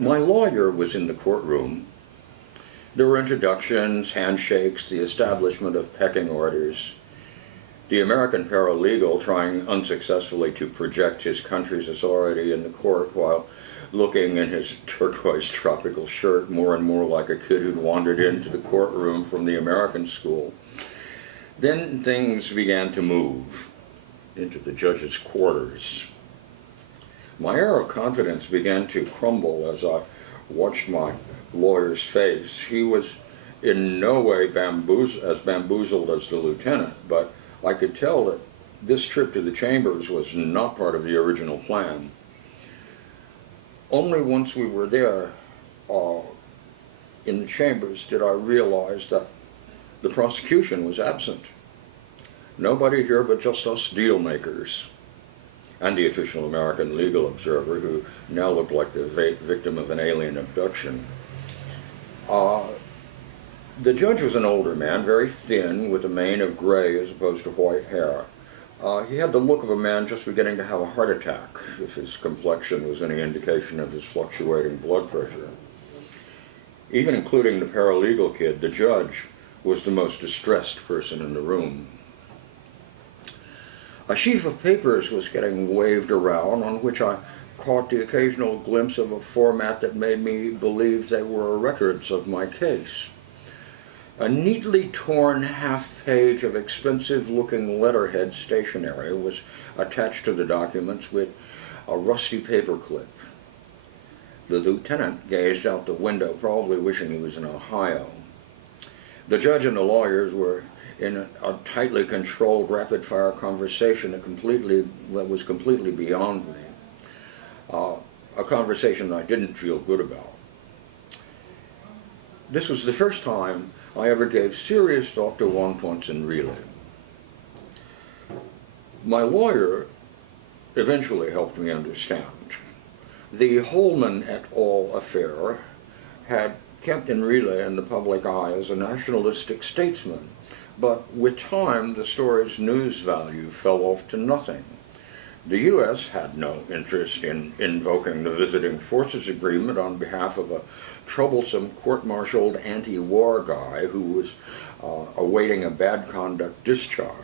My lawyer was in the courtroom. There were introductions, handshakes, the establishment of pecking orders. The American paralegal trying unsuccessfully to project his country's authority in the court while looking in his turquoise tropical shirt more and more like a kid who'd wandered into the courtroom from the American school. Then things began to move into the judge's quarters. My air of confidence began to crumble as I watched my lawyer's face. He was in no way as bamboozled as the lieutenant, but I could tell that this trip to the chambers was not part of the original plan. Only once we were there in the chambers did I realize that the prosecution was absent. Nobody here but just us deal makers, and the official American legal observer, who now looked like the victim of an alien abduction. The judge was an older man, very thin, with a mane of gray as opposed to white hair. He had the look of a man just beginning to have a heart attack, if his complexion was any indication of his fluctuating blood pressure. Even including the paralegal kid, the judge was the most distressed person in the room. A sheaf of papers was getting waved around, on which I caught the occasional glimpse of a format that made me believe they were records of my case. A neatly torn half-page of expensive-looking letterhead stationery was attached to the documents with a rusty paperclip. The lieutenant gazed out the window, probably wishing he was in Ohio. The judge and the lawyers were in a tightly controlled, rapid-fire conversation that was completely beyond me. A conversation I didn't feel good about. This was the first time I ever gave serious thought to one points in relay. My lawyer eventually helped me understand. The Holman et al. Affair had kept Enrile in the public eye as a nationalistic statesman, but with time the story's news value fell off to nothing. The U.S. had no interest in invoking the Visiting Forces Agreement on behalf of a troublesome court-martialed anti-war guy who was awaiting a bad conduct discharge.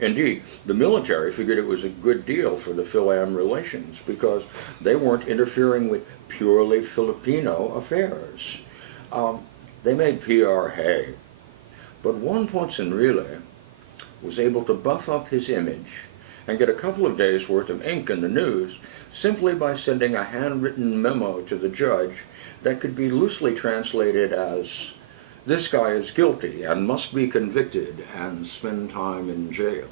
Indeed, the military figured it was a good deal for the Phil-Am relations because they weren't interfering with purely Filipino affairs. They made PR hay. But one points in relay was able to buff up his image and get a couple of days' worth of ink in the news simply by sending a handwritten memo to the judge that could be loosely translated as, "This guy is guilty and must be convicted and spend time in jail."